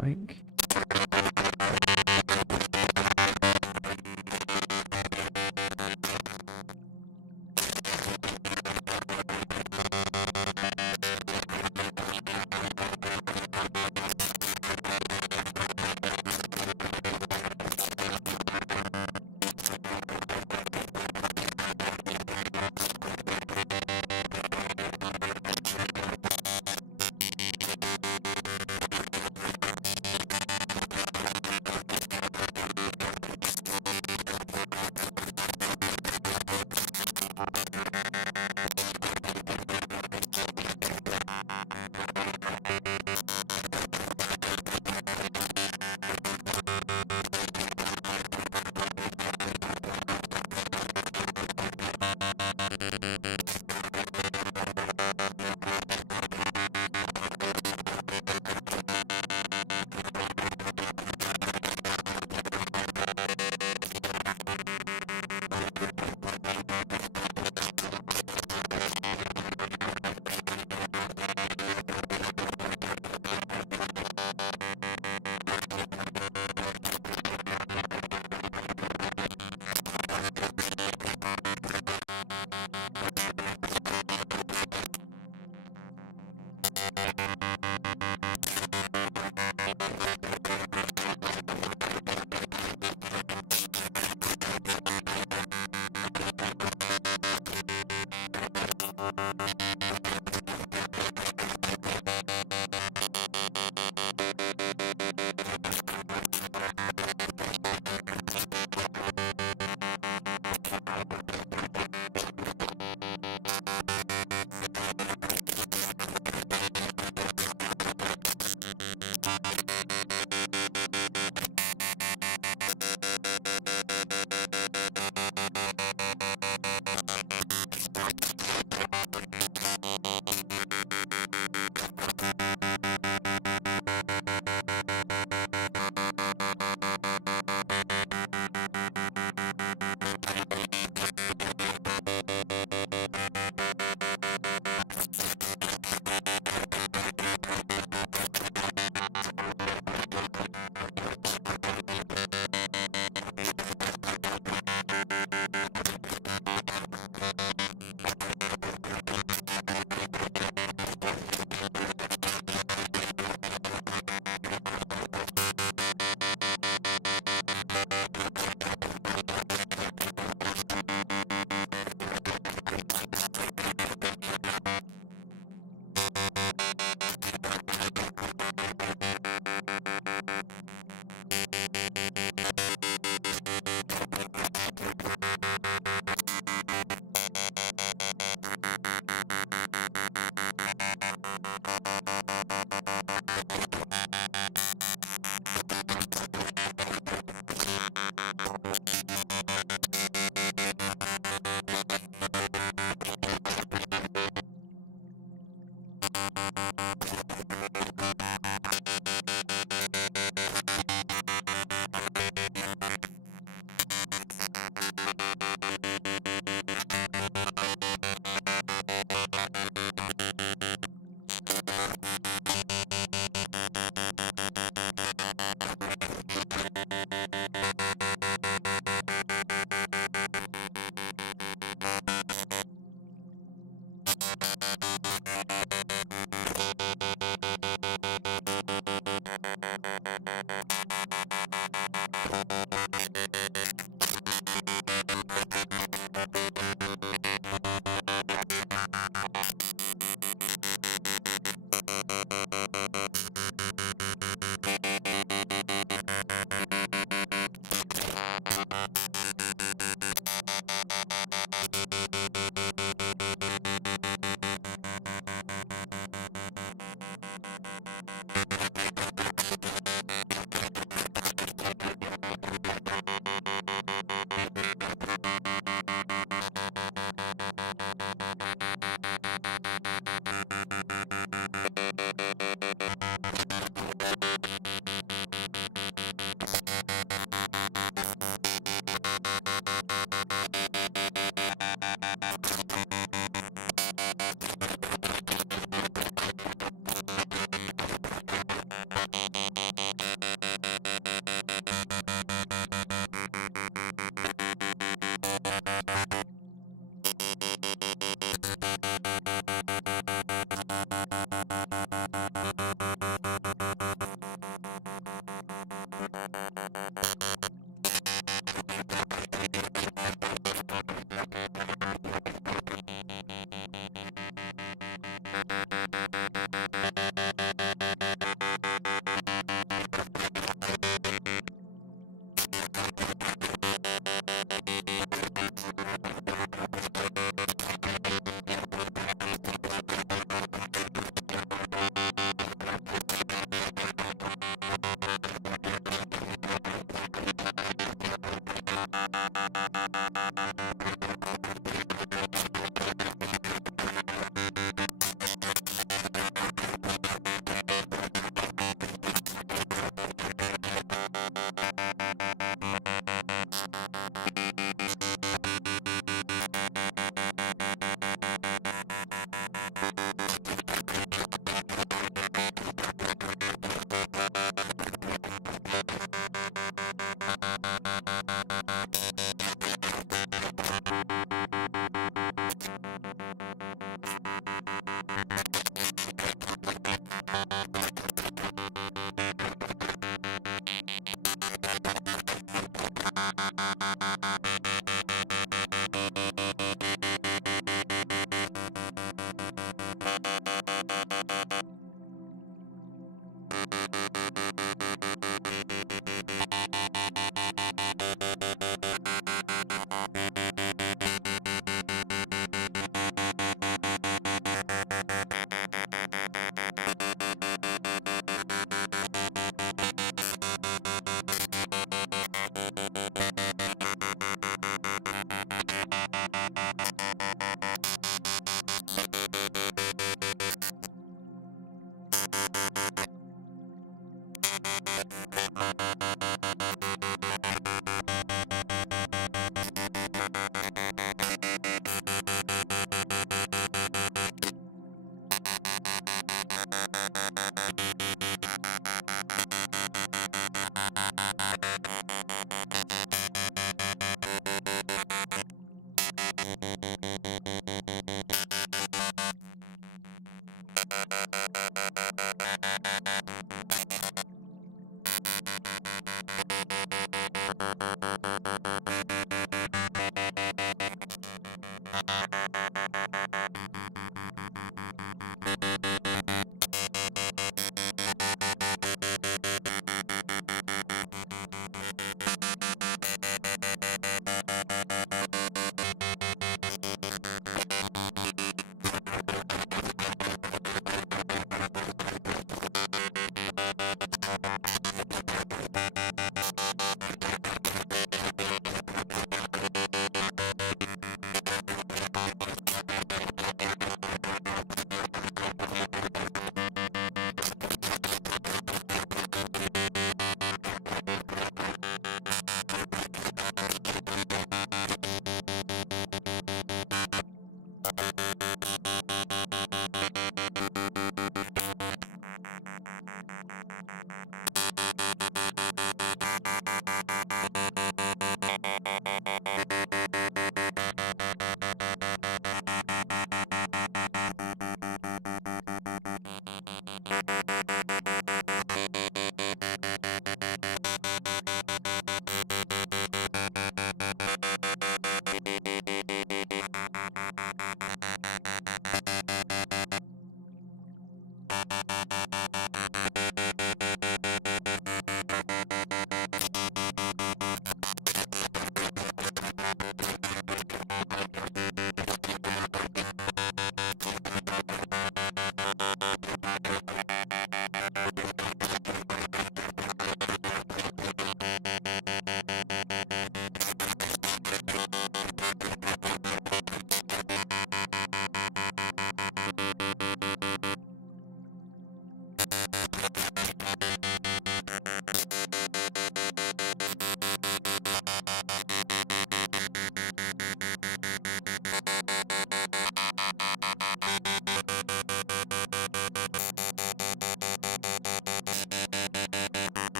Like.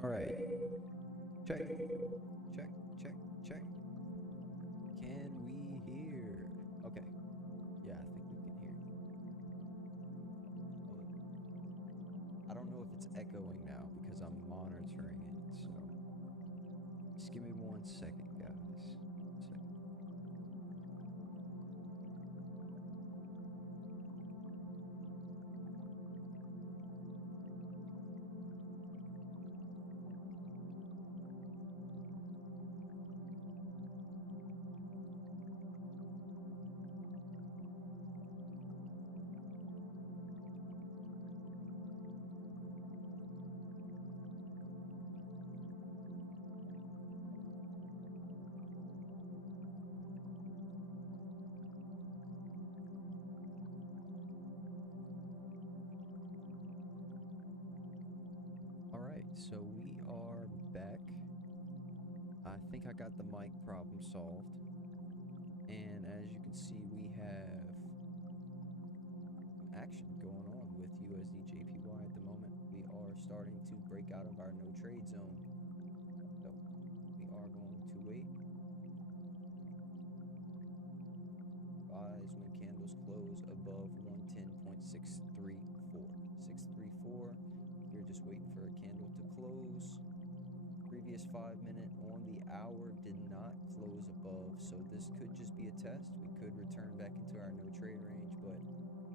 All right. Check. Check. Check. Check. Can we hear? Okay. Yeah, I think we can hear. I don't know if it's echoing now because I'm monitoring it. So just give me 1 second, guys. 1 second. All right, so we are back. I think I got the mic problem solved. And as you can see, we have action going on with USD JPY at the moment. We are starting to break out of our no trade zone. So we are going to wait. Buys when candles close above 110.634. 634. We're just waiting for a candle to close. Previous 5 minute on the hour did not close above, so this could just be a test. We could return back into our no trade range, but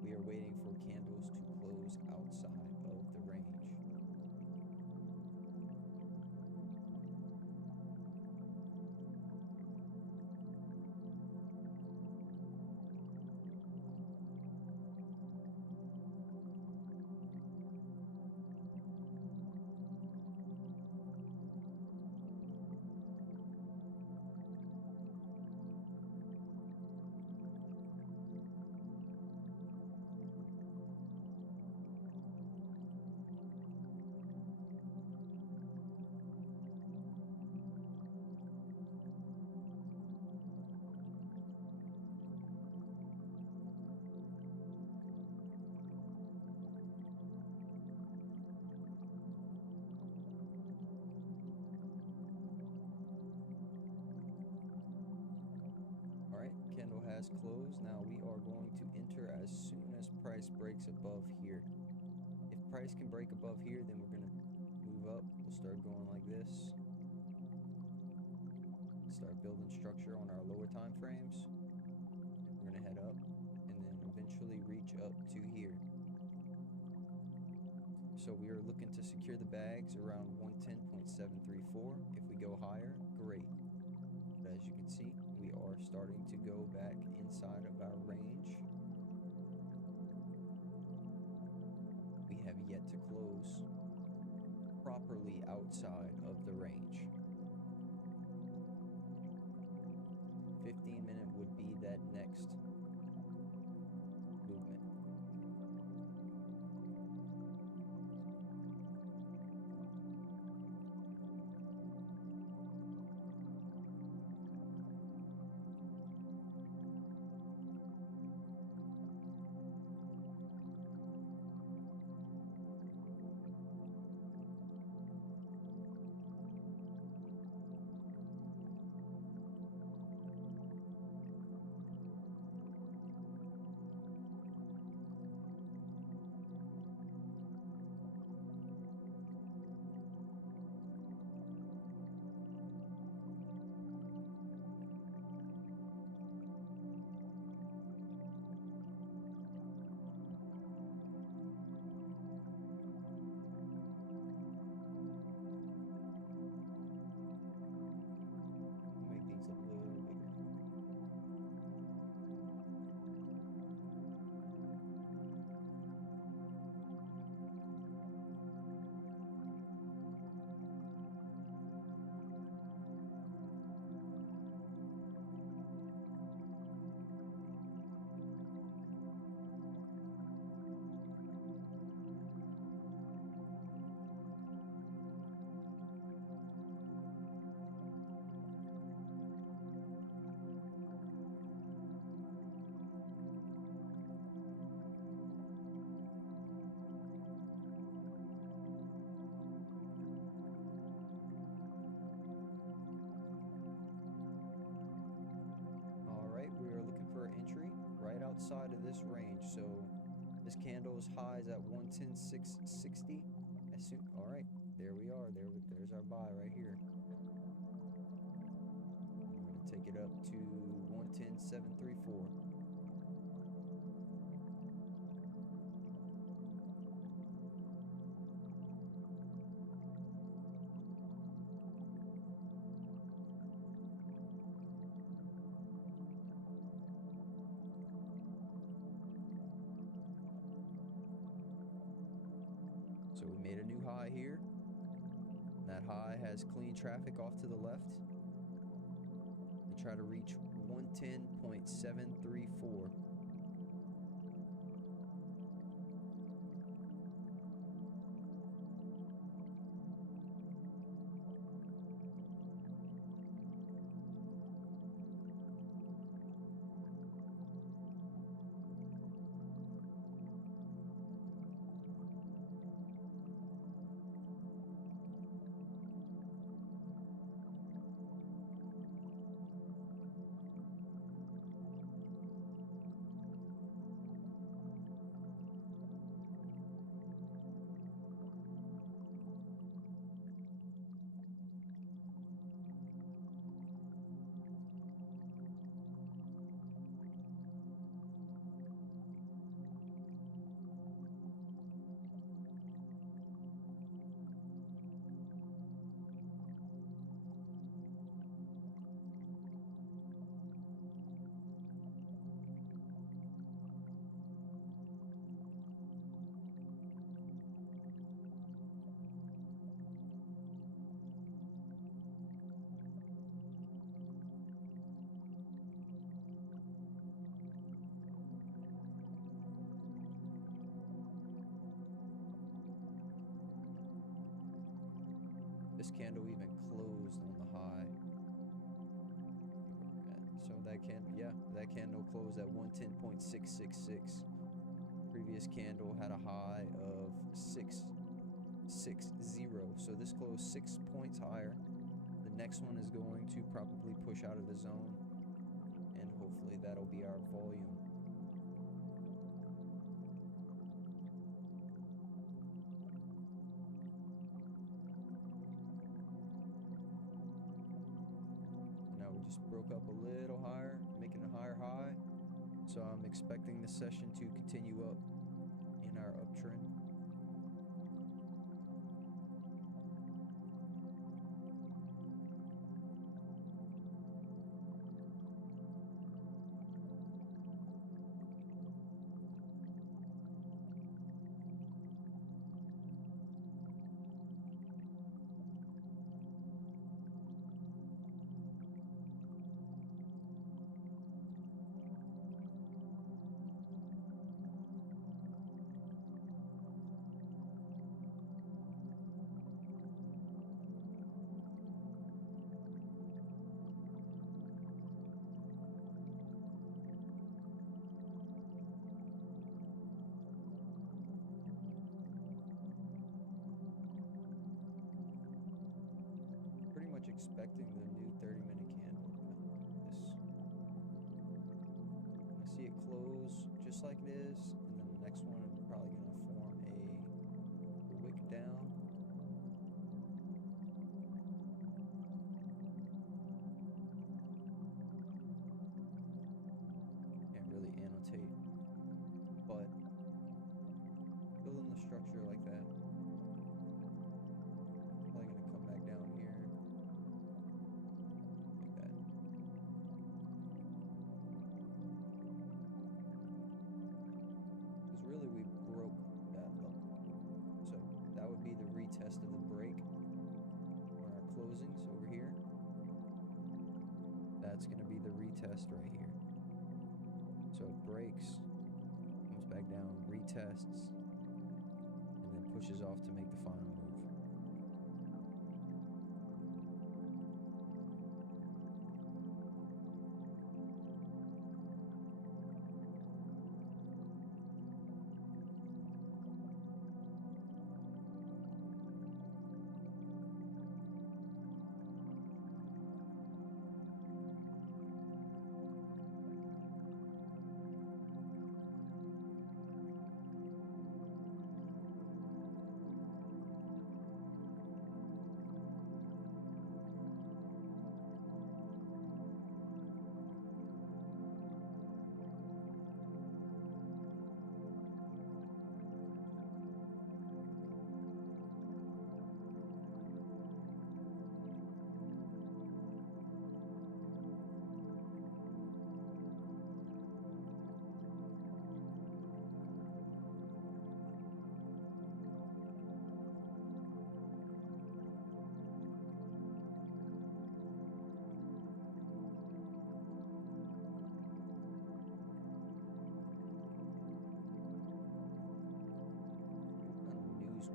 we are waiting for candles to close outside of the range. Candle has closed. Now we are going to enter as soon as price breaks above here. If price can break above here, then we're going to move up. We'll start going like this. Start building structure on our lower time frames. We're going to head up and then eventually reach up to here. So we are looking to secure the bags around 110.734. If we go higher, great. But as you can see, we are starting to go back inside of our range. We have yet to close properly outside of the range. 15-minute would be that next movement. Entry right outside of this range. So this candle's high is at 110.660. As soon, all right, there we are. There's our buy right here. I'm going to take it up to 110.734. So we made a new high here. That high has clean traffic off to the left. We try to reach 110.734. candle even closed on the high. So that candle closed at 110.666. Previous candle had a high of 660. So this closed 6 points higher. The next one is going to probably push out of the zone, and hopefully that'll be our volume. Now we just broke up a little higher, making a higher high. So I'm expecting this session to continue up in our uptrend. Expecting the new 30-minute candle to come like this. I see it close just like it is, and then the next one is probably going to form a wick down. Can't really annotate, but building the structure like that. Probably going to come back down here. Really, we broke that level. So that would be the retest of the break on our closings over here. That's going to be the retest right here. So it breaks, comes back down, retests, and then pushes off to make the final move.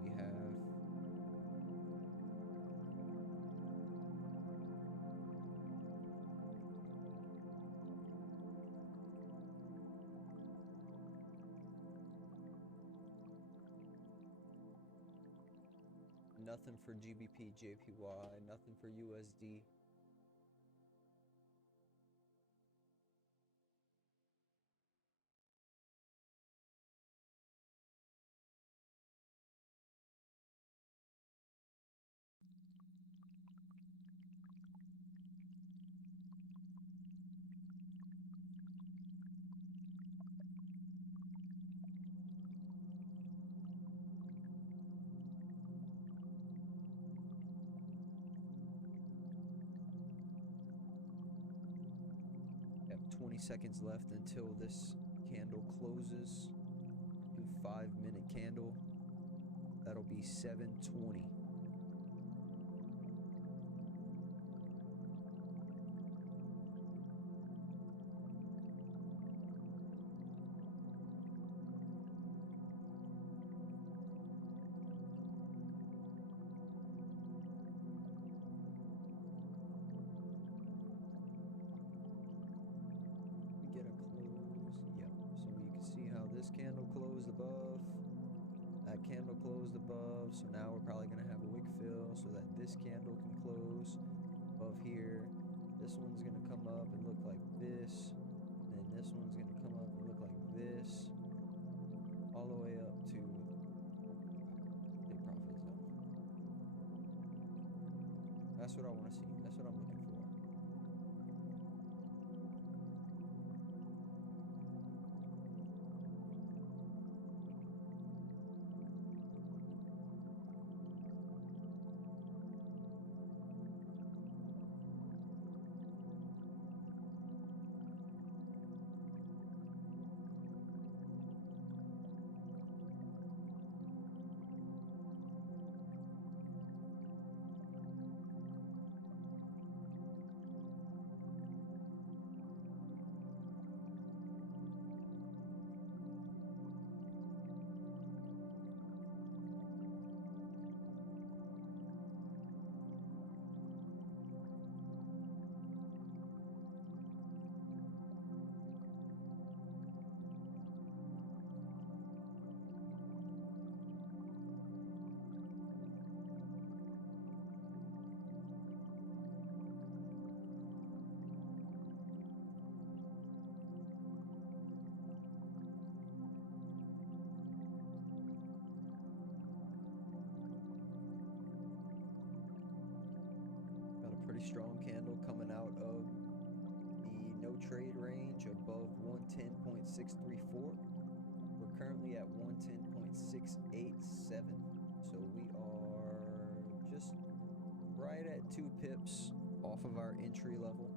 We have nothing for GBP, JPY, nothing for USD. We have 20 seconds left until this candle closes. Do 5-minute candle. That'll be 7:20. above, so now we're probably going to have a wick fill so that this candle can close above here. This one's going to come up and look like this, and then this one's going to come up and look like this, all the way up to a profit zone. That's what I want to see. That's what I'm looking for. Pretty strong candle coming out of the no trade range above 110.634. We're currently at 110.687, so we are just right at 2 pips off of our entry level,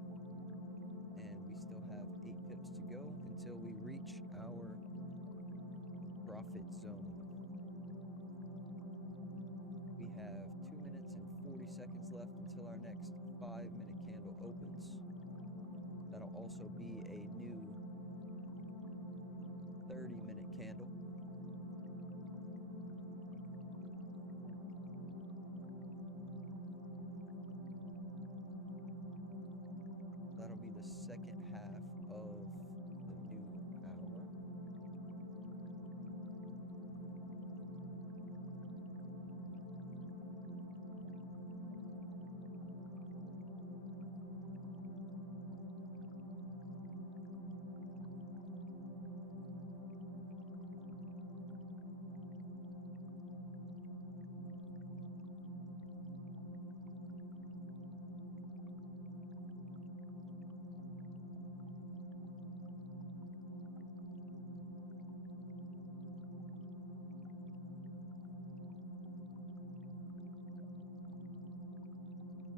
and we still have 8 pips to go until we reach our profit zone. We have 2 minutes and 40 seconds left until our next 5-minute candle opens. That'll also be a new 30-minute candle. That'll be the second half of the new hour.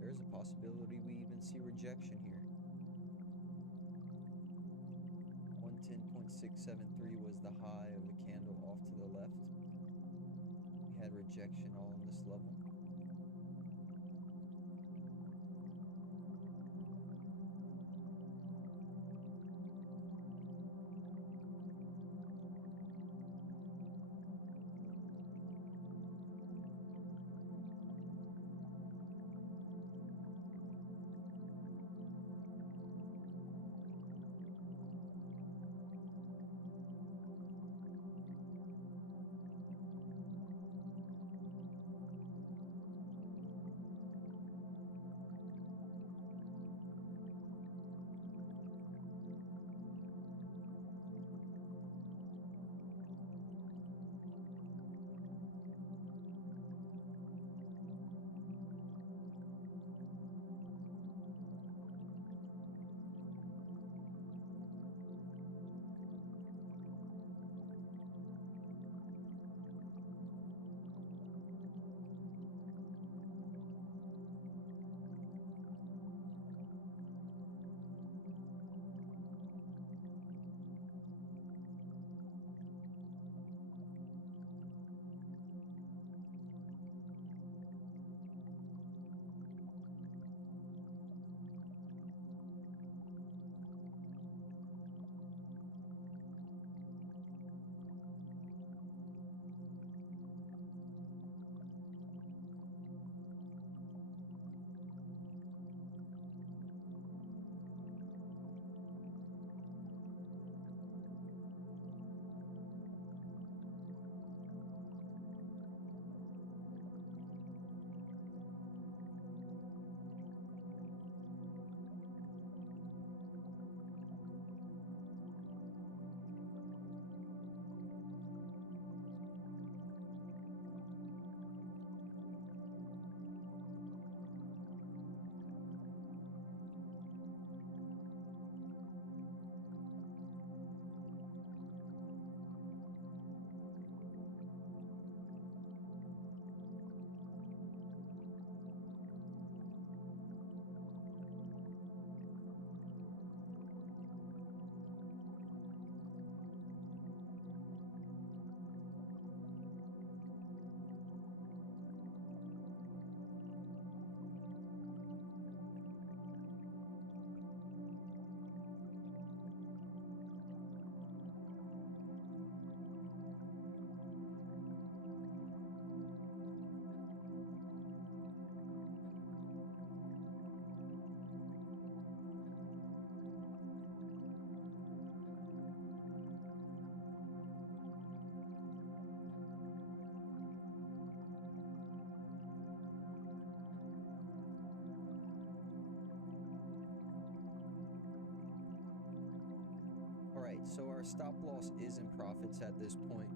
There's a possibility we even see rejection here. 110.673 was the high of the candle off to the left. We had rejection all on this level. right, so our stop loss is in profits at this point,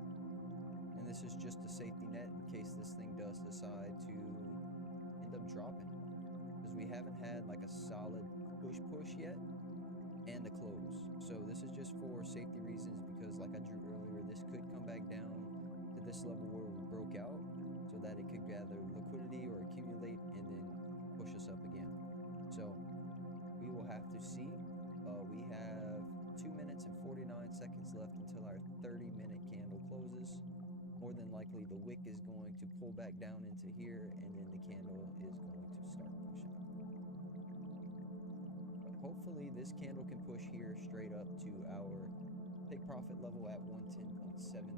and this is just a safety net in case this thing does decide to end up dropping, because we haven't had like a solid push yet and a close. So this is just for safety reasons, because like I drew earlier, this could come back down to this level where we broke out, so that it could gather liquidity or accumulate and then push us up again. So we will have to see. We have 2 minutes and 49 seconds left until our 30-minute candle closes. More than likely the wick is going to pull back down into here, and then the candle is going to start pushing. Hopefully this candle can push here straight up to our take profit level at 110.734.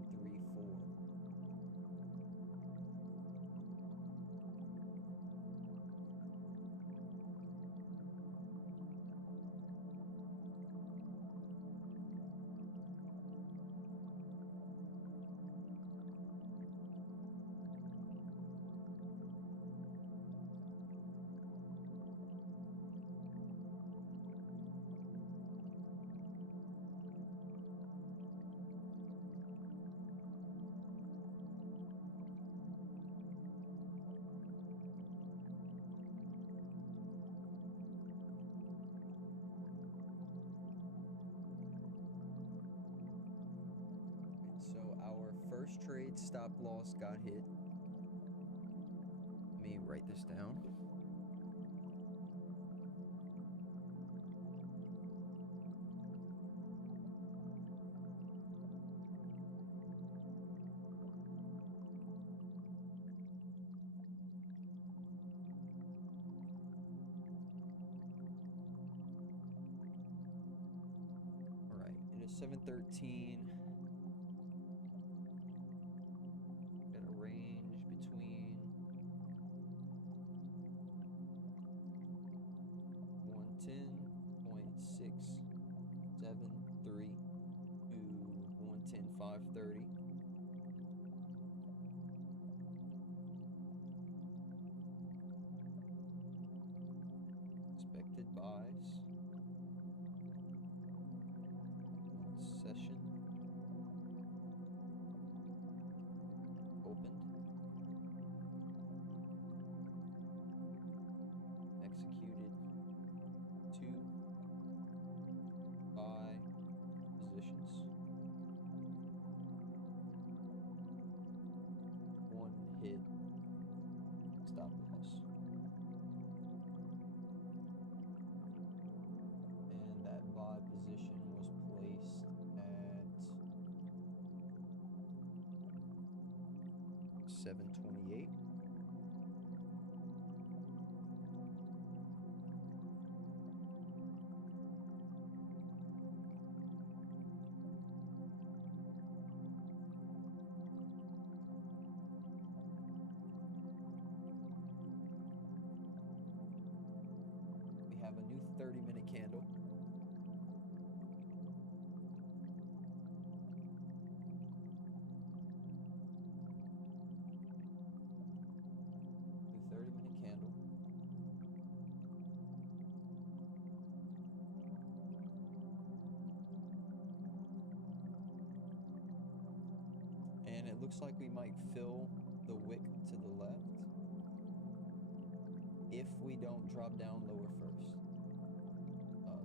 First trade stop loss got hit. Let me write this down. All right, it is 7:13. Expected buys. Session. Opened. Executed. 2 buy positions. 1 hit stop loss. And that buy position was placed at 7:28. We have a new 30-minute candle. And it looks like we might fill the wick to the left if we don't drop down lower first.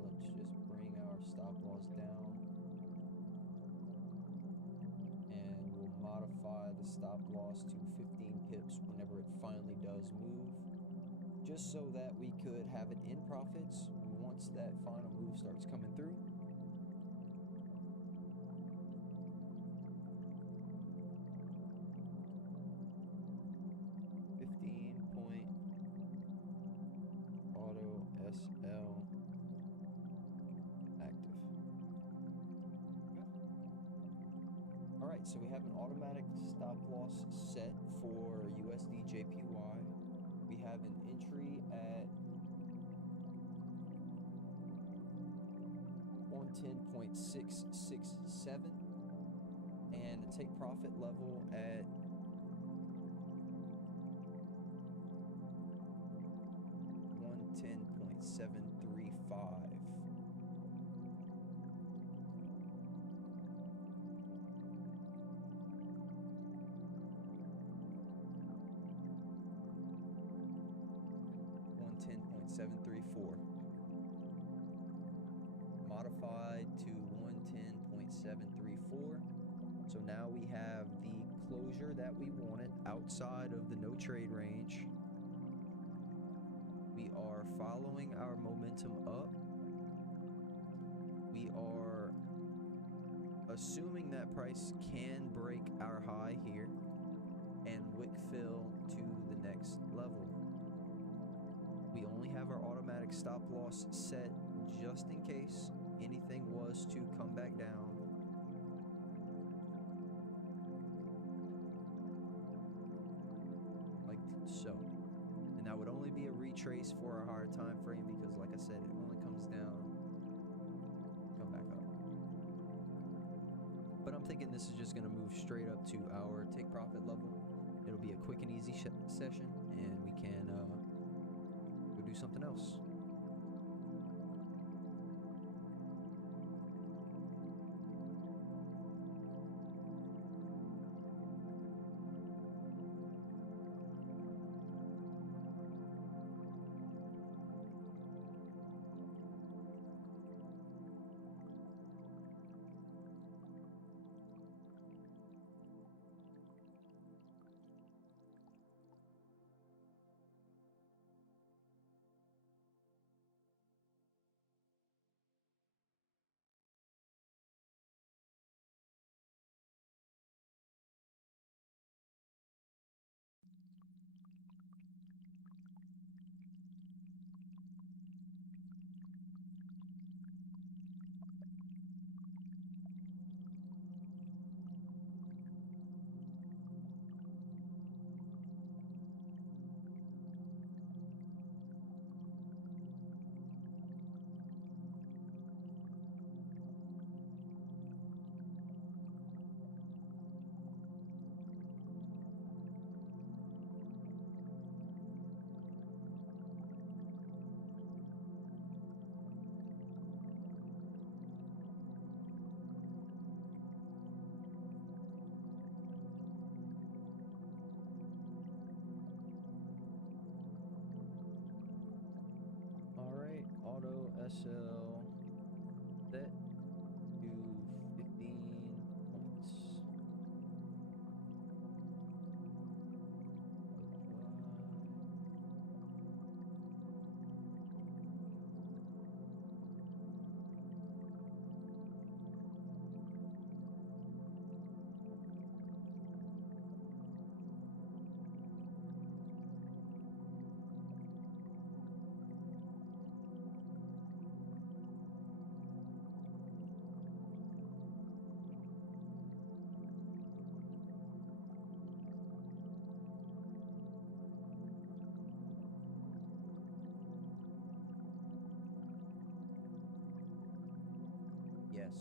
Let's just bring our stop loss down, and we'll modify the stop loss to 15 pips whenever it finally does move, just so that we could have it in profits once that final move starts coming through. SL active. All right, so we have an automatic stop loss set for USD JPY. We have an entry at 110.667 and a take profit level at 110.735. modified to 110.734. So now we have the closure that we wanted outside of the no trade range. We are following our momentum up. We are assuming that price can break our high here and wick fill to the next level. We only have our automatic stop loss set just in case anything was to come back down. Like so. And that would only be a retrace for a higher time frame because, like I said, it only comes down, come back up. But I'm thinking this is just going to move straight up to our take profit level. It'll be a quick and easy session, and we can go do something else. Auto SL set to 15 points.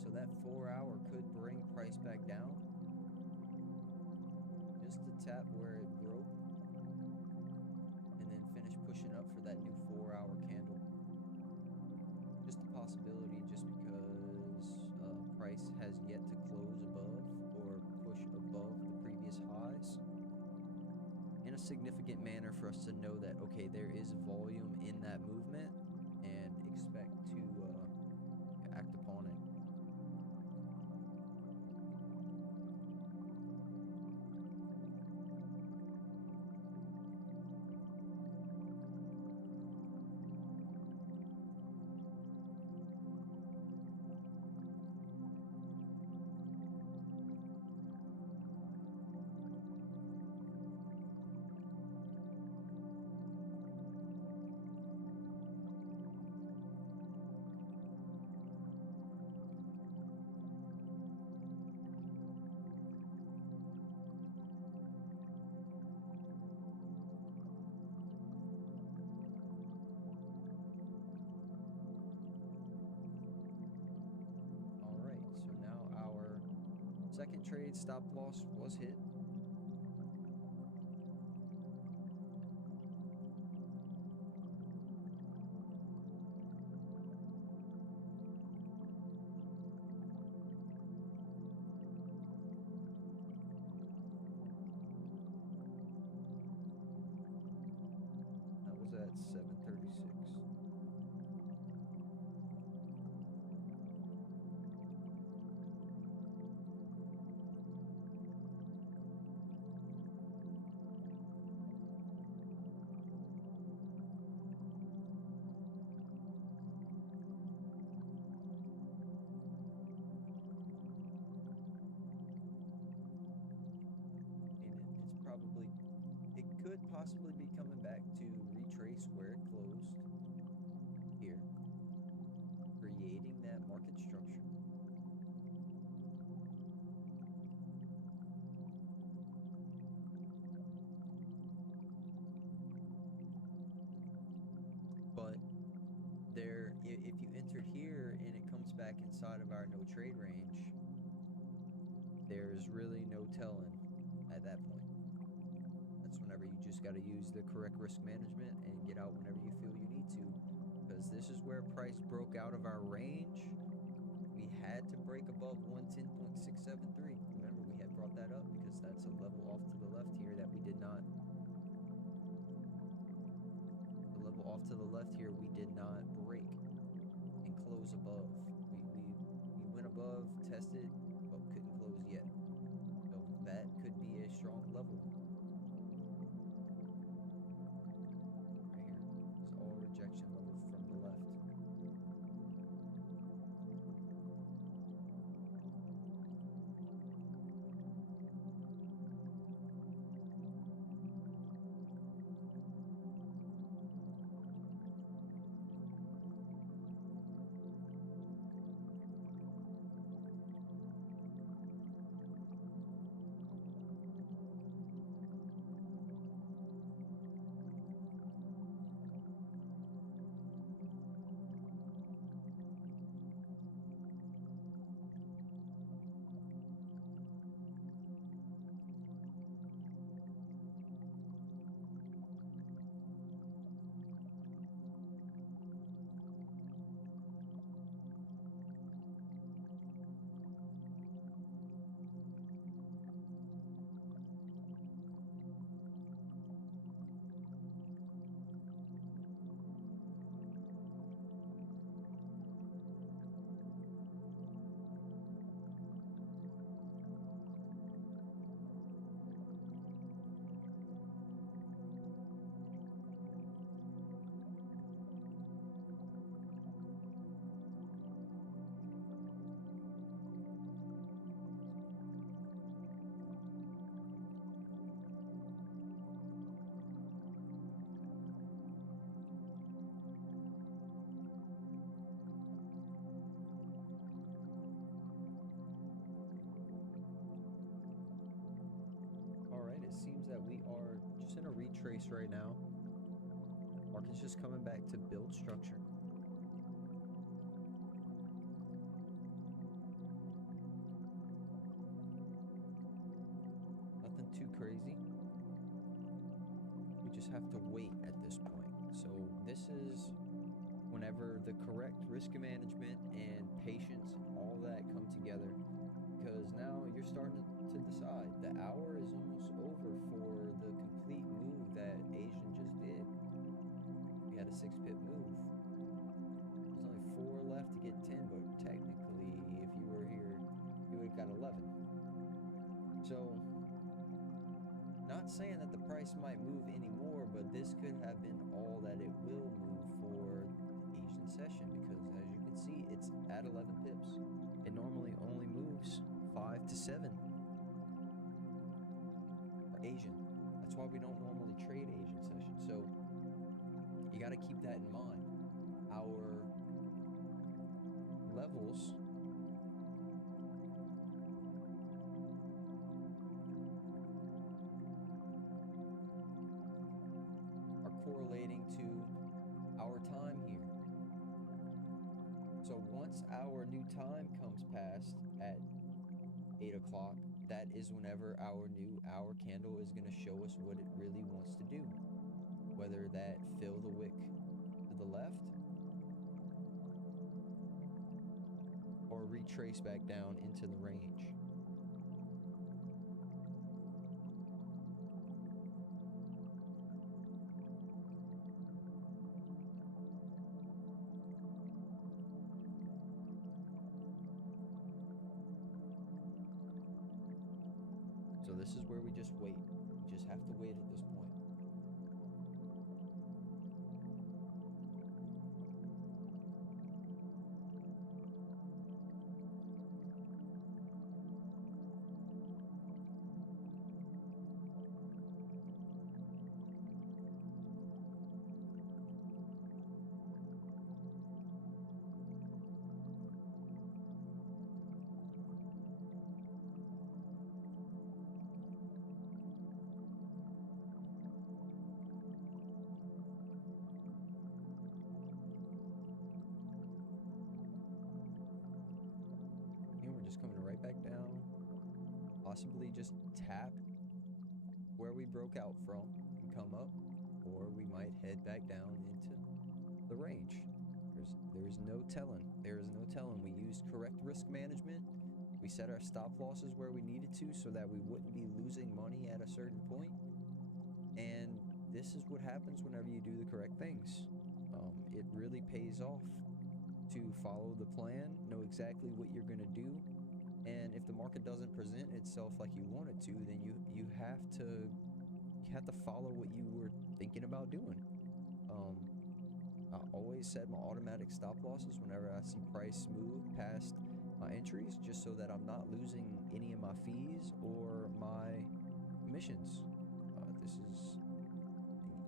So that 4 hour could bring price back down just to tap where it broke and then finish pushing up for that new 4 hour candle. Just a possibility, just because price has yet to close above or push above the previous highs in a significant manner for us to know that, okay, there is volume in that movement and expect to act upon it. Second trade stop loss was hit. That was at 7:36. probably, it could possibly be coming back to retrace where it closed here, creating that market structure. But there, if you entered here and it comes back inside of our no trade range, there's really no telling at that point. That's whenever you just got to use the correct risk management and get out whenever you feel you need to, because this is where price broke out of our range. We had to break above 110.673. Remember, we had brought that up because that's a level off to the left here that we did not. The level off to the left here we did not break and close above. We went above, tested, but couldn't close yet. So that could be a strong level. Right here. It's all rejection level from the left. Seems that we are just in a retrace right now. Market's just coming back to build structure. Nothing too crazy. We just have to wait at this point. So this is whenever the correct risk management and patience and all that come together, because now you're starting to decide. The hour is almost over for the complete move that Asian just did. We had a 6-pip move. There's only 4 left to get 10, but technically, if you were here, you would have got 11. So, not saying that the price might move anymore, but this could have been all that it will move for the Asian session, because as you can see, it's at 11 pips. It normally only moves 5 to 7 for Asian. That's why we don't normally trade Asian session. So you got to keep that in mind. Our levels are correlating to our time here. So once our new time comes past at 8 o'clock, that is whenever our new hour candle is going to show us what it really wants to do. Whether that fill the wick to the left or retrace back down into the range. So this is where we just wait. We just have to wait at this point. just coming right back down, possibly just tap where we broke out from and come up, or we might head back down into the range. There's no telling. There is no telling. We used correct risk management. We set our stop losses where we needed to so that we wouldn't be losing money at a certain point. And this is what happens whenever you do the correct things. It really pays off to follow the plan, know exactly what you're going to do. And if the market doesn't present itself like you want it to, then you have to follow what you were thinking about doing. I always set my automatic stop losses whenever I see price move past my entries, just so that I'm not losing any of my fees or my commissions.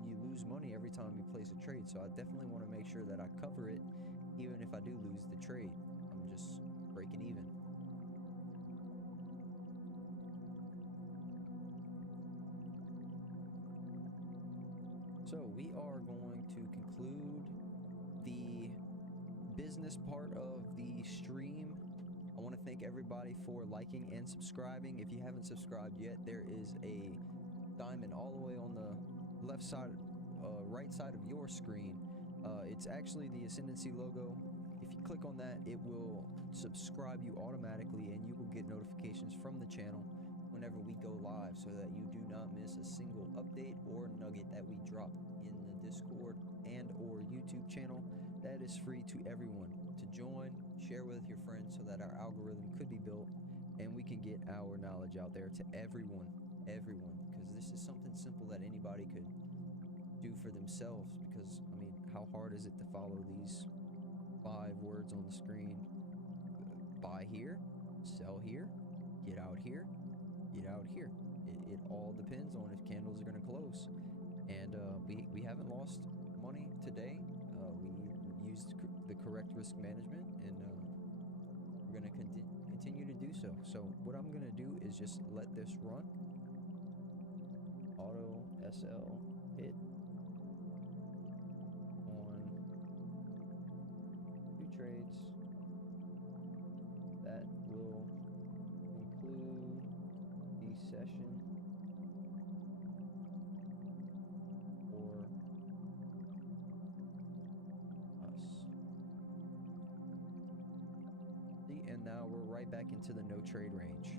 You lose money every time you place a trade, so I definitely want to make sure that I cover it, even if I do lose the trade. I'm just breaking even. So we are going to conclude the business part of the stream. I want to thank everybody for liking and subscribing. If you haven't subscribed yet, there is a diamond all the way on the left side, right side of your screen. It's actually the Ascendancy logo. If you click on that, it will subscribe you automatically, and you will get notifications from the channel whenever we go live, so that you do not miss a single update or nugget that we drop in the Discord and or YouTube channel. That is free to everyone to join, share with your friends, so that our algorithm could be built and we can get our knowledge out there to everyone, because this is something simple that anybody could do for themselves. Because, I mean, how hard is it to follow these 5 words on the screen? Buy here, sell here, get out here, get out here. It all depends on if candles are going to close. And we haven't lost money today. We used the correct risk management, and we're going to continue to do so. So what I'm going to do is just let this run. Auto SL hit on 2 trades. That will conclude the session for us. See, and now we're right back into the no trade range.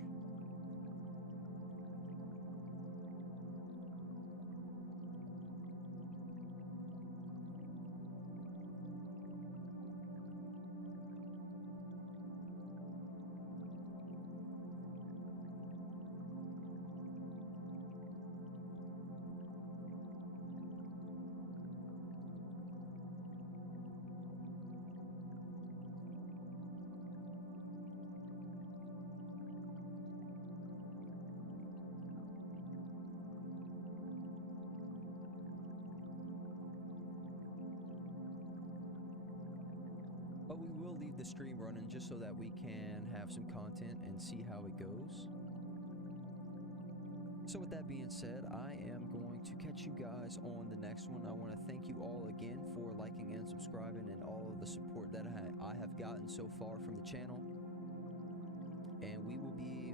But we will leave the stream running just so that we can have some content and see how it goes. So with that being said, I am going to catch you guys on the next one. I want to thank you all again for liking and subscribing and all of the support that I have gotten so far from the channel. And we will be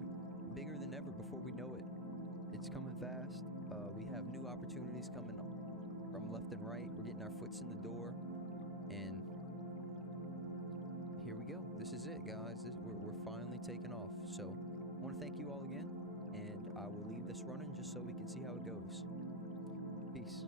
bigger than ever before we know it. It's coming fast. We have new opportunities coming from left and right. We're getting our foots in the door, and here we go. This is it, guys. We're finally taking off. So I want to thank you all again, and I will leave this running just so we can see how it goes. Peace.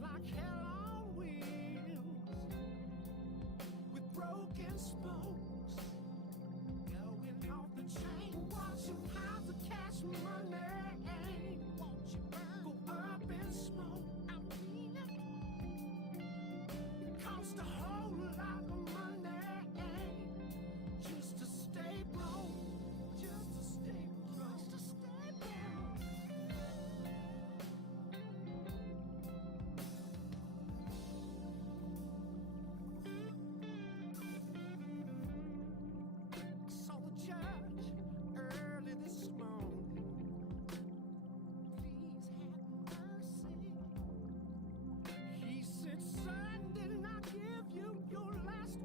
Looks like hell on wheels with broken spokes going off the chain. Watching piles of cash money go up in smoke. I mean it costs a whole lot of money just to stay broke, just to stay broke, just to stay broke. Saw the judge early this morning. Please have mercy. He said, son, didn't I give you your last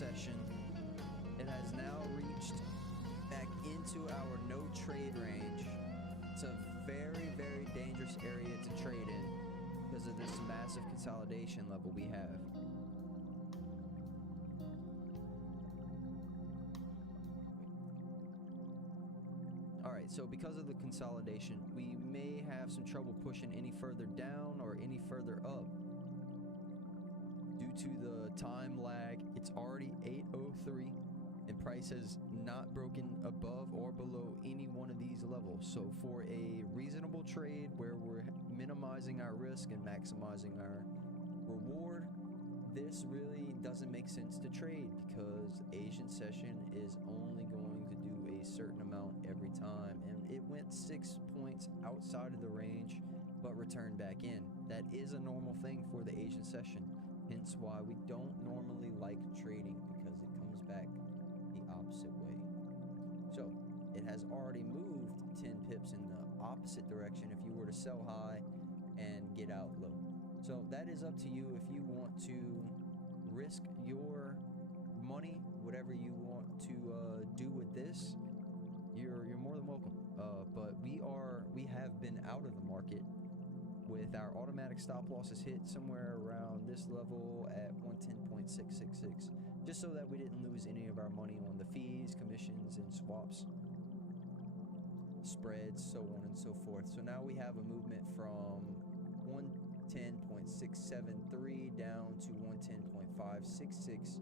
session. It has now reached back into our no trade range. It's a very, very dangerous area to trade in because of this massive consolidation level we have. Alright, so because of the consolidation, we may have some trouble pushing any further down or any further up. Due to the time lag, it's already 8:03 and price has not broken above or below any one of these levels. So for a reasonable trade where we're minimizing our risk and maximizing our reward, this really doesn't make sense to trade because Asian session is only going to do a certain amount every time, and it went 6 points outside of the range but returned back in. That is a normal thing for the Asian session, hence why we don't normally like trading, because it comes back the opposite way. So it has already moved 10 pips in the opposite direction if you were to sell high and get out low. So that is up to you if you want to risk your money, whatever you want to do with this. You're more than welcome. But we have been out of the market with our automatic stop losses hit somewhere around this level at 110.666, just so that we didn't lose any of our money on the fees, commissions, and swaps, spreads, so on and so forth. So now we have a movement from 110.673 down to 110.566.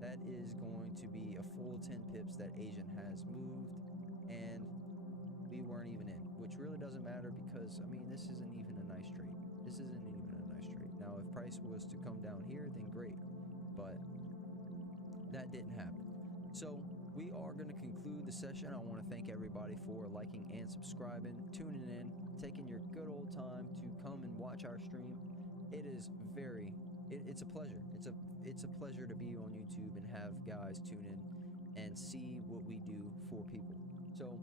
That is going to be a full 10 pips that Asian has moved, and we weren't even in, which really doesn't matter because, I mean, this isn't even a nice trade. This isn't even a nice trade. Now, if price was to come down here, then great, but that didn't happen. So we are going to conclude the session. I want to thank everybody for liking and subscribing, tuning in, taking your good old time to come and watch our stream. It is it's a pleasure. It's a pleasure to be on YouTube and have guys tune in and see what we do for people. So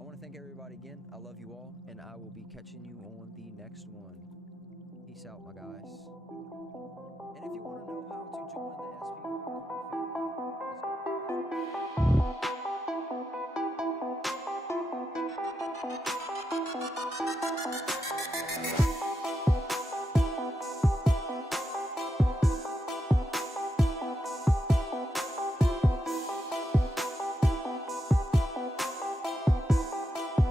I want to thank everybody again. I love you all, and I will be catching you on the next one. Peace out, my guys. And if you want to know how to join the SP Goldcoin family, let's go.